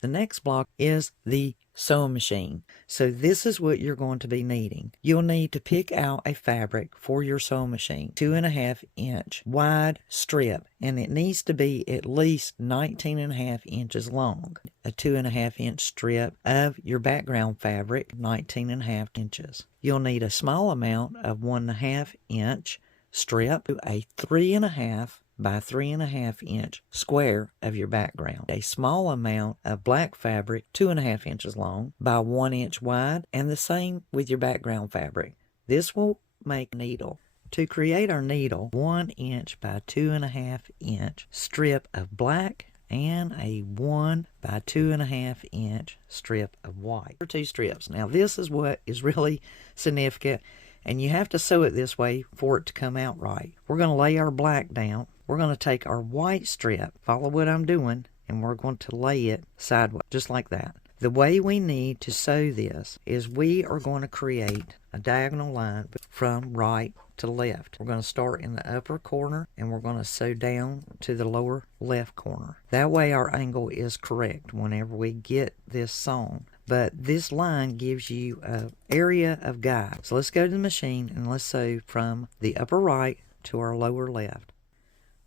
The next block is the sewing machine. So this is what you're going to be needing. You'll need to pick out a fabric for your sewing machine, 2.5 inch wide strip, and it needs to be at least 19.5 inches long. A 2.5 inch strip of your background fabric, 19.5 inches. You'll need a small amount of 1.5 inch strip, a 3.5 by 3.5 inch square of your background, a small amount of black fabric 2.5 inches long by 1 inch wide, and the same with your background fabric. This will make a needle. To create our needle, 1 inch by 2.5 inch strip of black and a 1 by 2.5 inch strip of white. 2 strips. Now this is what is really significant, and you have to sew it this way for it to come out right. We're going to lay our black down. We're going to take our white strip, follow what I'm doing, and we're going to lay it sideways, just like that. The way we need to sew this is we are going to create a diagonal line from right to left. We're going to start in the upper corner, and we're going to sew down to the lower left corner. That way our angle is correct whenever we get this sewn. But this line gives you an area of guide. So let's go to the machine and let's sew from the upper right to our lower left.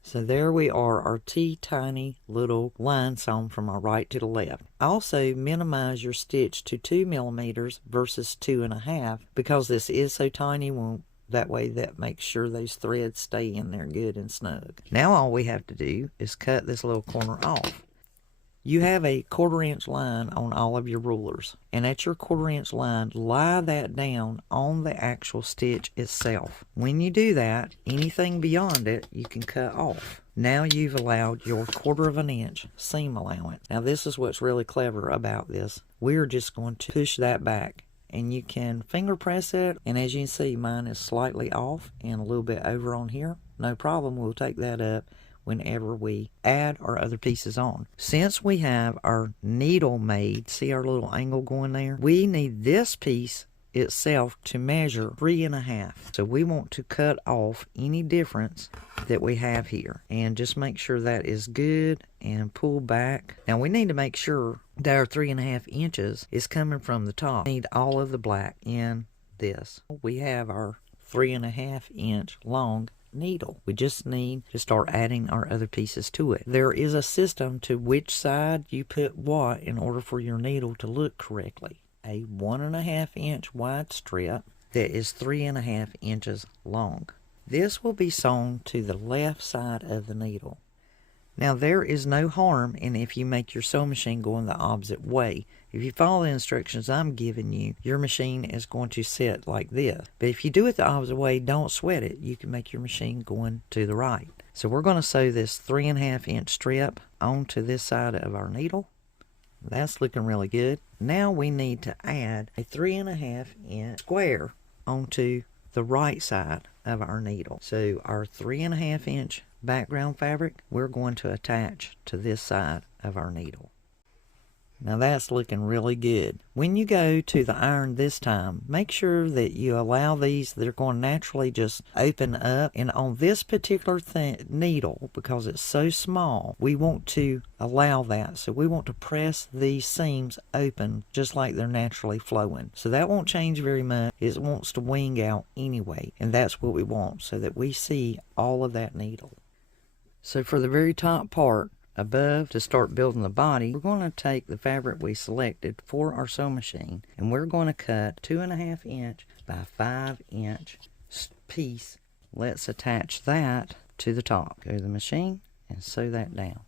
So there we are, our tiny little line sewn from our right to the left. Also minimize your stitch to 2 millimeters versus 2.5 because this is so tiny. That way that makes sure those threads stay in there good and snug. Now all we have to do is cut this little corner off. You have a 1/4 inch line on all of your rulers, and at your 1/4 inch line, lie that down on the actual stitch itself. When you do that, anything beyond it you can cut off. Now you've allowed your 1/4 inch seam allowance. Now this is what's really clever about this. We're just going to push that back, and you can finger press it, and as you can see, mine is slightly off and a little bit over on here. No problem, we'll take that up whenever we add our other pieces on. Since we have our needle made, see our little angle going there? We need this piece itself to measure 3.5. So we want to cut off any difference that we have here and just make sure that is good and pull back. Now we need to make sure that our 3.5 inches is coming from the top. We need all of the black in this. We have our 3.5 inch long needle. We just need to start adding our other pieces to it. There is a system to which side you put what in order for your needle to look correctly. A 1.5 inch wide strip that is 3.5 inches long. This will be sewn to the left side of the needle. Now there is no harm in if you make your sewing machine go in the opposite way. If you follow the instructions I'm giving you, your machine is going to sit like this. But if you do it the opposite way, don't sweat it. You can make your machine going to the right. So we're going to sew this 3.5 inch strip onto this side of our needle. That's looking really good. Now we need to add a 3.5 inch square onto the right side of our needle. So our 3.5 inch background fabric, we're going to attach to this side of our needle. Now that's looking really good. When you go to the iron this time, make sure that you allow these, they're going to naturally just open up. And on this particular needle, because it's so small, we want to allow that. So we want to press these seams open just like they're naturally flowing. So that won't change very much. It wants to wing out anyway. And that's what we want, so that we see all of that needle. So for the very top part, above, to start building the body, we're going to take the fabric we selected for our sewing machine, and we're going to cut 2.5 inch by 5 inch piece. Let's attach that to the top. Go to the machine and sew that down.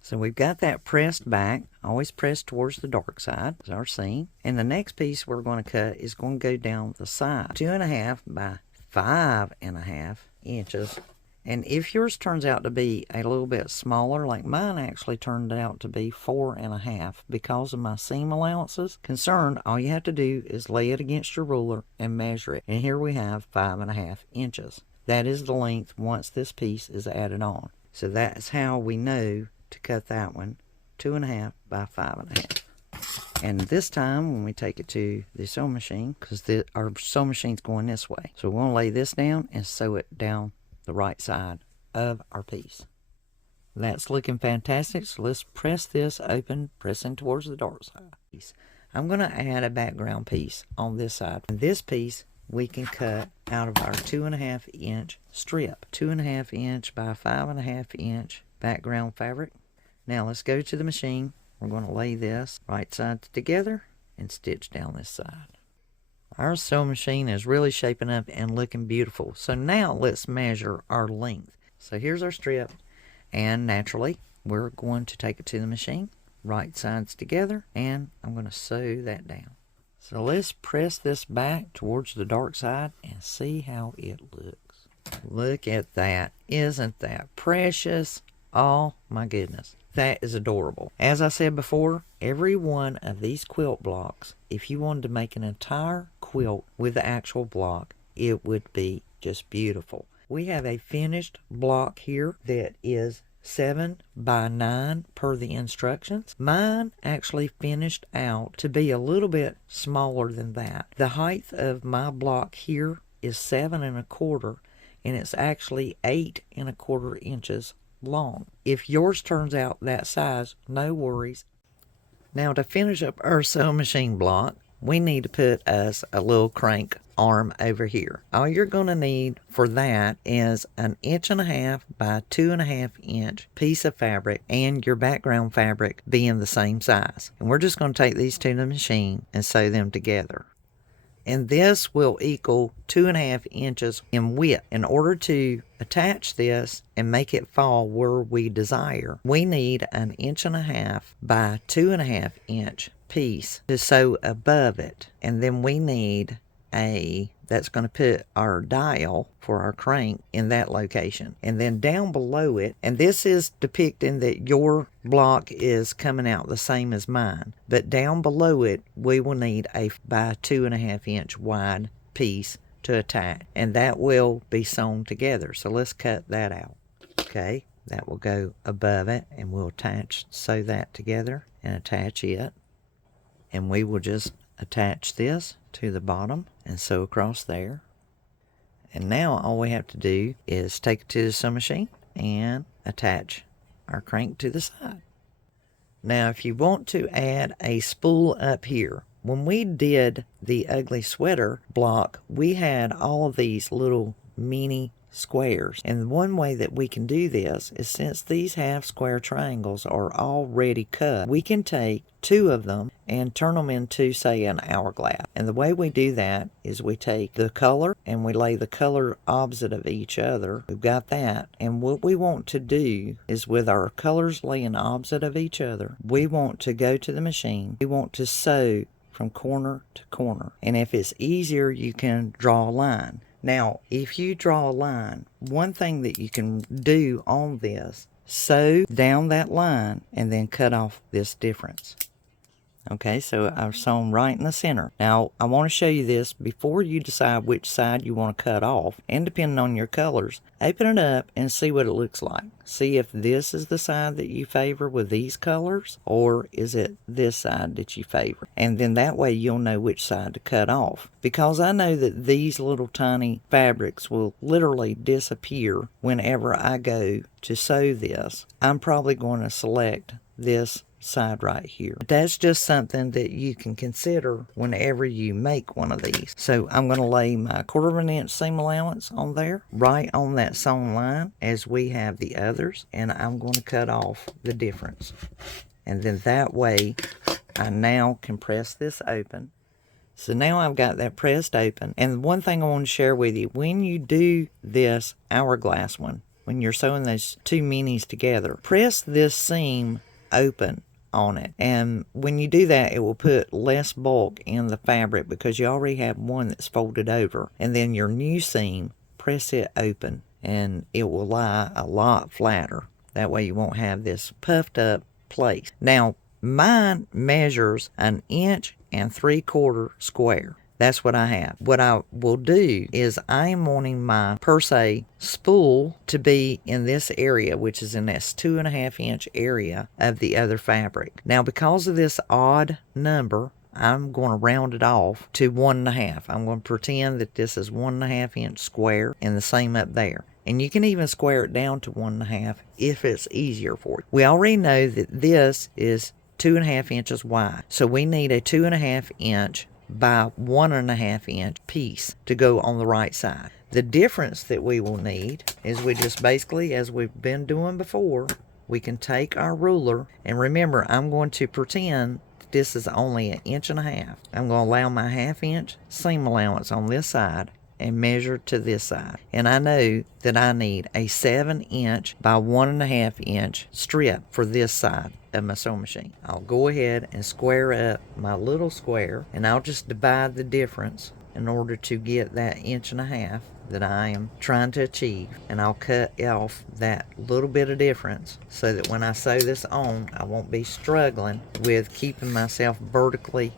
So we've got that pressed back, always pressed towards the dark side, is our seam. And the next piece we're going to cut is going to go down the side, 2.5 by 5.5 inches. And if yours turns out to be a little bit smaller, like mine actually turned out to be 4.5 because of my seam allowances concerned, all you have to do is lay it against your ruler and measure it. And here we have 5.5 inches. That is the length once this piece is added on. So that's how we know to cut that one, 2.5 by 5.5. And this time when we take it to the sewing machine, because our sewing machine's going this way, so we're going to lay this down and sew it down the right side of our piece. That's looking fantastic. So let's press this open, pressing towards the dark side. I'm going to add a background piece on this side. And this piece we can cut out of our 2.5 inch strip. 2.5 inch by 5.5 inch background fabric. Now let's go to the machine. We're going to lay this right sides together and stitch down this side. Our sewing machine is really shaping up and looking beautiful. So now let's measure our length. So here's our strip, and naturally we're going to take it to the machine, right sides together, and I'm going to sew that down. So let's press this back towards the dark side and see how it looks. Look at that. Isn't that precious? Oh my goodness. That is adorable. As I said before, every one of these quilt blocks, if you wanted to make an entire quilt with the actual block, it would be just beautiful. We have a finished block here that is 7 by 9 per the instructions. Mine actually finished out to be a little bit smaller than that. The height of my block here is 7 1/4, and it's actually 8 1/4 inches long. If yours turns out that size, no worries. Now to finish up our sewing machine block, we need to put us a little crank arm over here. All you're going to need for that is an 1.5 inch by 2.5 inch piece of fabric, and your background fabric being the same size. And we're just going to take these to the machine and sew them together. And this will equal 2.5 inches in width. In order to attach this and make it fall where we desire, we need an 1.5 inch by 2.5 inch piece to sew above it. And then we need that's going to put our dial for our crank in that location. And then down below it, and this is depicting that your block is coming out the same as mine, but down below it we will need a by 2.5 inch wide piece to attach, and that will be sewn together. So let's cut that out. Okay, that will go above it, and we'll sew that together and attach it. And we will just attach this to the bottom and sew across there. And now all we have to do is take it to the sewing machine and attach our crank to the side. Now if you want to add a spool up here, when we did the ugly sweater block, we had all of these little mini squares. And one way that we can do this is, since these half square triangles are already cut, we can take 2 of them and turn them into, say, an hourglass. And the way we do that is we take the color and we lay the color opposite of each other. We've got that. And what we want to do is, with our colors laying opposite of each other, we want to go to the machine. We want to sew from corner to corner. And if it's easier, you can draw a line. Now, if you draw a line, one thing that you can do on this, sew down that line and then cut off this difference. Okay, so I've sewn right in the center. Now, I want to show you this before you decide which side you want to cut off. And depending on your colors, open it up and see what it looks like. See if this is the side that you favor with these colors, or is it this side that you favor. And then that way you'll know which side to cut off. Because I know that these little tiny fabrics will literally disappear whenever I go to sew this. I'm probably going to select this side right here. That's just something that you can consider whenever you make one of these. So I'm going to lay my 1/4 inch seam allowance on there, right on that sewn line as we have the others, and I'm going to cut off the difference. And then that way I now can press this open. So now I've got that pressed open. And one thing I want to share with you, when you do this hourglass one, when you're sewing those 2 minis together, press this seam open on it, and when you do that, it will put less bulk in the fabric because you already have one that's folded over. And then your new seam, press it open and it will lie a lot flatter. That way you won't have this puffed up place. Now mine measures 1 3/4 inch square. That's what I have. What I will do is, I am wanting my per se spool to be in this area, which is in this 2.5 inch area of the other fabric. Now, because of this odd number, I'm going to round it off to 1.5. I'm going to pretend that this is 1.5 inch square, and the same up there. And you can even square it down to 1.5 if it's easier for you. We already know that this is 2.5 inches wide. So we need a 2.5 inch by 1.5 inch piece to go on the right side. The difference that we will need is we just basically, as we've been doing before, we can take our ruler, and remember, I'm going to pretend this is only 1.5 inches. I'm going to allow my 1/2 inch seam allowance on this side and measure to this side. And I know that I need a 7 inch by 1.5 inch strip for this side of my sewing machine. I'll go ahead and square up my little square, and I'll just divide the difference in order to get that 1.5 inches that I am trying to achieve. And I'll cut off that little bit of difference so that when I sew this on, I won't be struggling with keeping myself vertically.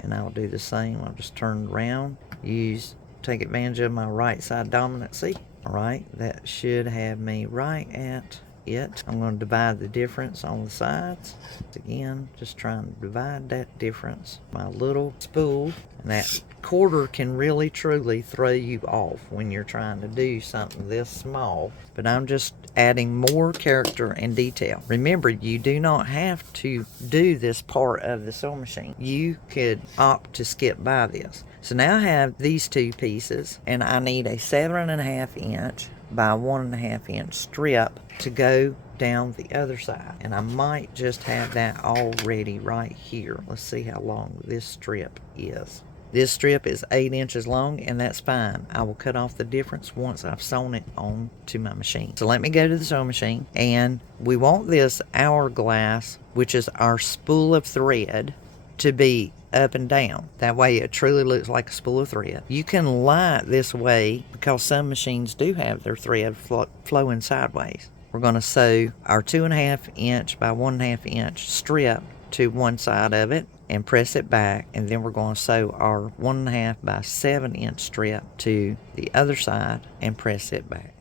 And I'll do the same. I'll just turn around, take advantage of my right side dominancy. All right, that should have me right at it. I'm going to divide the difference on the sides. Again, just trying to divide that difference. My little spool, and that quarter can really truly throw you off when you're trying to do something this small. But I'm just adding more character and detail. Remember, you do not have to do this part of the sewing machine. You could opt to skip by this. So now I have these two pieces, and I need a 7.5 inch by 1.5 inch strip to go down the other side. And I might just have that already right here. Let's see how long this strip is. This strip is 8 inches long, and that's fine. I will cut off the difference once I've sewn it on to my machine. So let me go to the sewing machine, and we want this hourglass, which is our spool of thread, to be up and down. That way it truly looks like a spool of thread. You can lie it this way because some machines do have their thread flowing sideways. We're going to sew our 2.5 inch by 1.5 inch strip to one side of it and press it back, and then we're going to sew our 1.5 by 7 inch strip to the other side and press it back.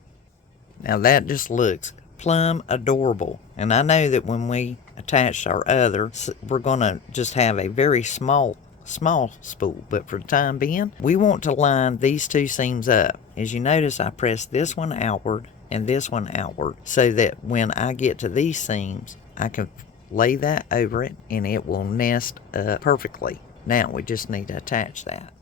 Now that just looks plumb adorable. And I know that when we attach our other, we're going to just have a very small spool, but for the time being, we want to line these two seams up. As you notice, I pressed this one outward and this one outward so that when I get to these seams, I can lay that over it and it will nest up perfectly. Now we just need to attach that.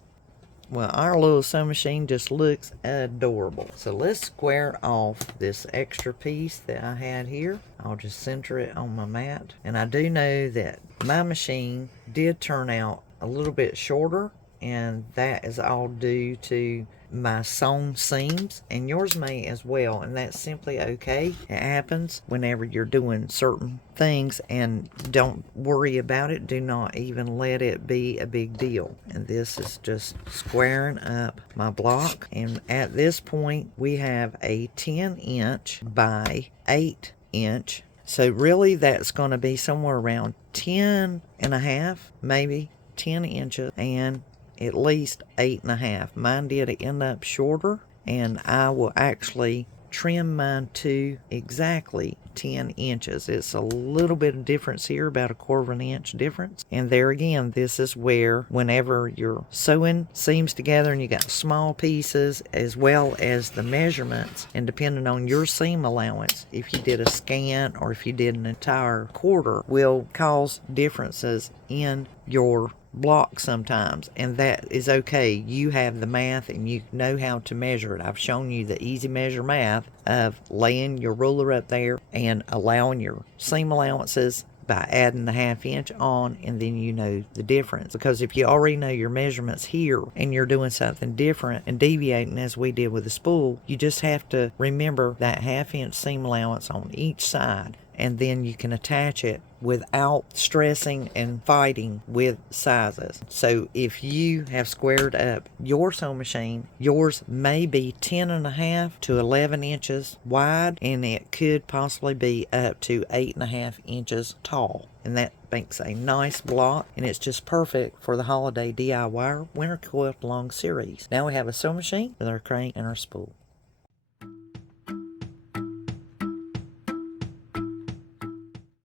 Well, our little sewing machine just looks adorable. So let's square off this extra piece that I had here. I'll just center it on my mat. And I do know that my machine did turn out a little bit shorter, and that is all due to my sewn seams, and yours may as well, and that's simply okay. It happens whenever you're doing certain things, and don't worry about it. Do not even let it be a big deal. And this is just squaring up my block, and at this point we have a 10 inch by 8 inch, so really that's going to be somewhere around 10.5, maybe 10 inches, and at least 8.5. Mine did end up shorter, and I will actually trim mine to exactly 10 inches. It's a little bit of difference here, about 1/4 inch difference. And there again, this is where whenever you're sewing seams together and you got small pieces as well as the measurements, and depending on your seam allowance, if you did a scan or if you did an entire quarter, will cause differences in your block sometimes, and that is okay. You have the math and you know how to measure it. I've shown you the easy measure math of laying your ruler up there and allowing your seam allowances by adding the 1/2 inch on, and then you know the difference. Because if you already know your measurements here and you're doing something different and deviating as we did with the spool, you just have to remember that 1/2 inch seam allowance on each side, and then you can attach it without stressing and fighting with sizes. So if you have squared up your sewing machine, yours may be 10.5 to 11 inches wide, and it could possibly be up to 8.5 inches tall. And that makes a nice block, and it's just perfect for the holiday DIY winter quilt along series. Now we have a sewing machine with our crank and our spool.